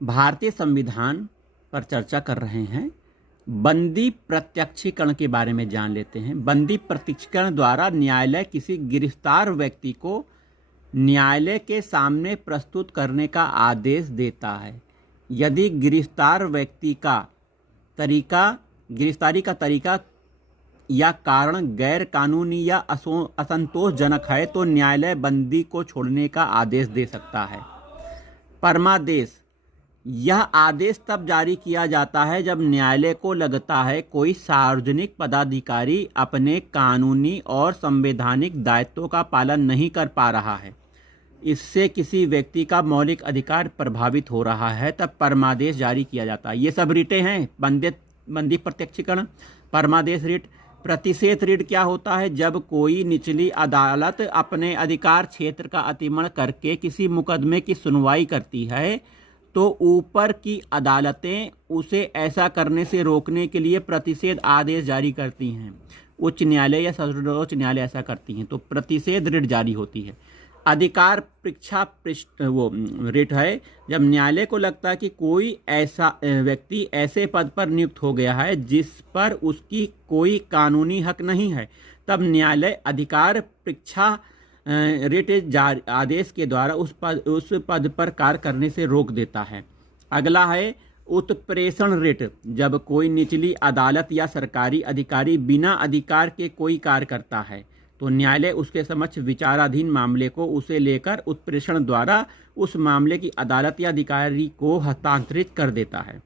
भारतीय संविधान पर चर्चा कर रहे हैं। बंदी प्रत्यक्षीकरण के बारे में जान लेते हैं। बंदी प्रत्यक्षीकरण द्वारा न्यायालय किसी गिरफ्तार व्यक्ति को न्यायालय के सामने प्रस्तुत करने का आदेश देता है। यदि गिरफ्तारी का तरीका या कारण गैर कानूनी या असंतोषजनक है तो न्यायालय बंदी को छोड़ने का आदेश दे सकता है। परमादेश, यह आदेश तब जारी किया जाता है जब न्यायालय को लगता है कोई सार्वजनिक पदाधिकारी अपने कानूनी और संवैधानिक दायित्वों का पालन नहीं कर पा रहा है, इससे किसी व्यक्ति का मौलिक अधिकार प्रभावित हो रहा है, तब परमादेश जारी किया जाता है। ये सब रिटें हैं, बंदी प्रत्यक्षीकरण, परमादेश रिट। प्रतिषेध रिट क्या होता है? जब कोई निचली अदालत अपने अधिकार क्षेत्र का अतिक्रमण करके किसी मुकदमे की सुनवाई करती है तो ऊपर की अदालतें उसे ऐसा करने से रोकने के लिए प्रतिषेध आदेश जारी करती हैं। उच्च न्यायालय या सर्वोच्च न्यायालय ऐसा करती हैं तो प्रतिषेध रिट जारी होती है। अधिकार परीक्षा रिट है जब न्यायालय को लगता है कि कोई ऐसा व्यक्ति ऐसे पद पर नियुक्त हो गया है जिस पर उसकी कोई कानूनी हक नहीं है, तब न्यायालय अधिकार परीक्षा रिट आदेश के द्वारा उस पद पर कार्य करने से रोक देता है। अगला है उत्प्रेषण रिट। जब कोई निचली अदालत या सरकारी अधिकारी बिना अधिकार के कोई कार्य करता है तो न्यायालय उसके समक्ष विचाराधीन मामले को उसे लेकर उत्प्रेषण द्वारा उस मामले की अदालत या अधिकारी को हस्तांतरित कर देता है।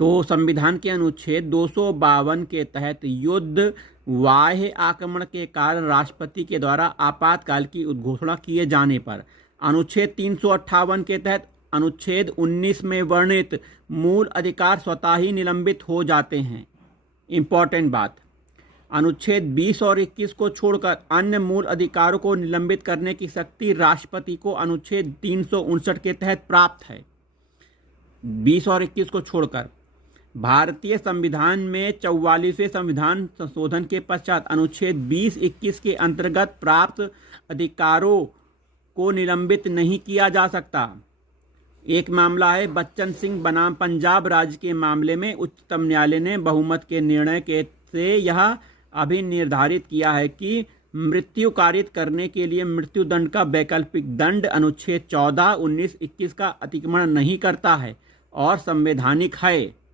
तो संविधान के अनुच्छेद 252 के तहत युद्ध बाह्य आक्रमण के कारण राष्ट्रपति के द्वारा आपातकाल की घोषणा किए जाने पर अनुच्छेद 358 के तहत अनुच्छेद 19 में वर्णित मूल अधिकार स्वतः ही निलंबित हो जाते हैं। इंपॉर्टेंट बात, अनुच्छेद 20 और 21 को छोड़कर अन्य मूल अधिकारों को निलंबित करने की शक्ति राष्ट्रपति को अनुच्छेद 359 के तहत प्राप्त है। 20 और 21 को छोड़कर भारतीय संविधान में 44वें संविधान संशोधन के पश्चात अनुच्छेद 20-21 के अंतर्गत प्राप्त अधिकारों को निलंबित नहीं किया जा सकता। एक मामला है बच्चन सिंह बनाम पंजाब राज्य के मामले में उच्चतम न्यायालय ने बहुमत के निर्णय से यह अभी निर्धारित किया है कि मृत्यु कारित करने के लिए मृत्यु दंड का वैकल्पिक दंड अनुच्छेद 14, 19, 21 का अतिक्रमण नहीं करता है और संवैधानिक है।